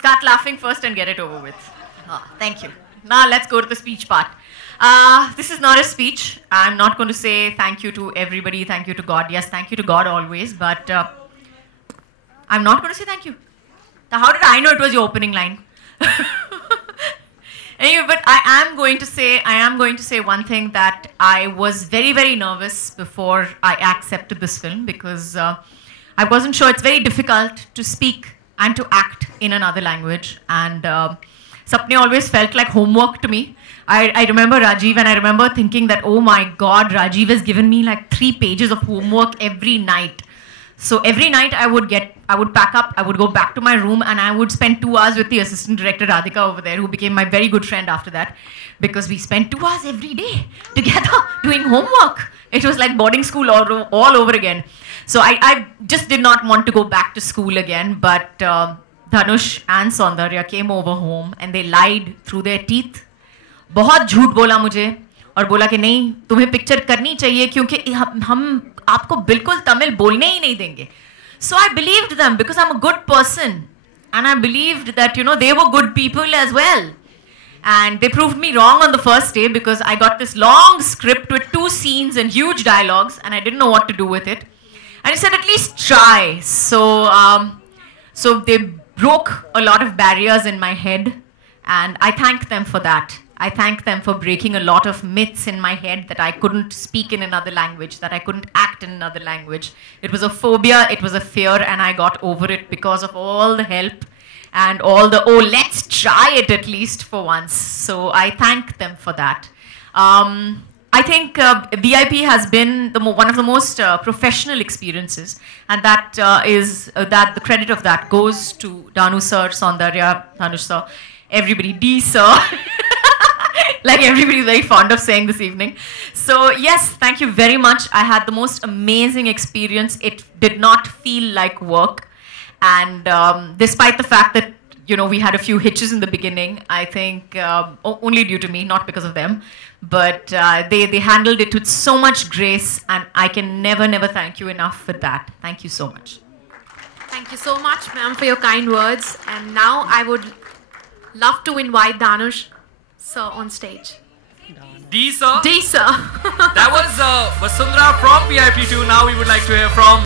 Start laughing first and get it over with. Thank you. Now let's go to the speech part. This is not a speech. I'm not going to say thank you to everybody, thank you to God. Yes, thank you to God always, but I'm not going to say thank you. How did I know it was your opening line? Anyway, but I am going to say one thing, that I was very, very nervous before I accepted this film, because I wasn't sure. It's very difficult to speak and to act in another language, and Sapne always felt like homework to me. I remember Rajiv, and I remember thinking that, oh my God, Rajiv has given me like 3 pages of homework every night. So every night I would pack up, I would go back to my room, and I would spend 2 hours with the assistant director Radhika over there, who became my very good friend after that, because we spent 2 hours every day together doing homework. It was like boarding school all over again. So I just did not want to go back to school again, but Dhanush and Saundarya came over home and they lied through their teeth. बहुत झूठ बोला मुझे और बोला कि नहीं, तुम्हें picture करनी चाहिए क्योंकि हम आपको बिल्कुल तमिल बोलने ही नहीं देंगे. So I believed them because I'm a good person, and I believed that, you know, they were good people as well. And they proved me wrong on the first day, because I got this long script with 2 scenes and huge dialogues, and I didn't know what to do with it. And I said, at least try. So they broke a lot of barriers in my head, and I thank them for that. I thank them for breaking a lot of myths in my head that I couldn't speak in another language, that I couldn't act in another language. It was a phobia, it was a fear, and I got over it because of all the help and all the, oh, let's try it at least for once. So I thank them for that. I think VIP has been one of the most professional experiences, and that that the credit of that goes to Danu sir, Saundarya, Dhanush sir, everybody, D sir. Like everybody's very fond of saying this evening. So yes, thank you very much. I had the most amazing experience. It did not feel like work. And despite the fact that, you know, we had a few hitches in the beginning, I think only due to me, not because of them. But they handled it with so much grace, and I can never thank you enough for that. Thank you so much. Thank you so much, ma'am, for your kind words. And now I would love to invite Dhanush sir on stage. D sir. D sir. That was Vasundhara from VIP2. Now we would like to hear from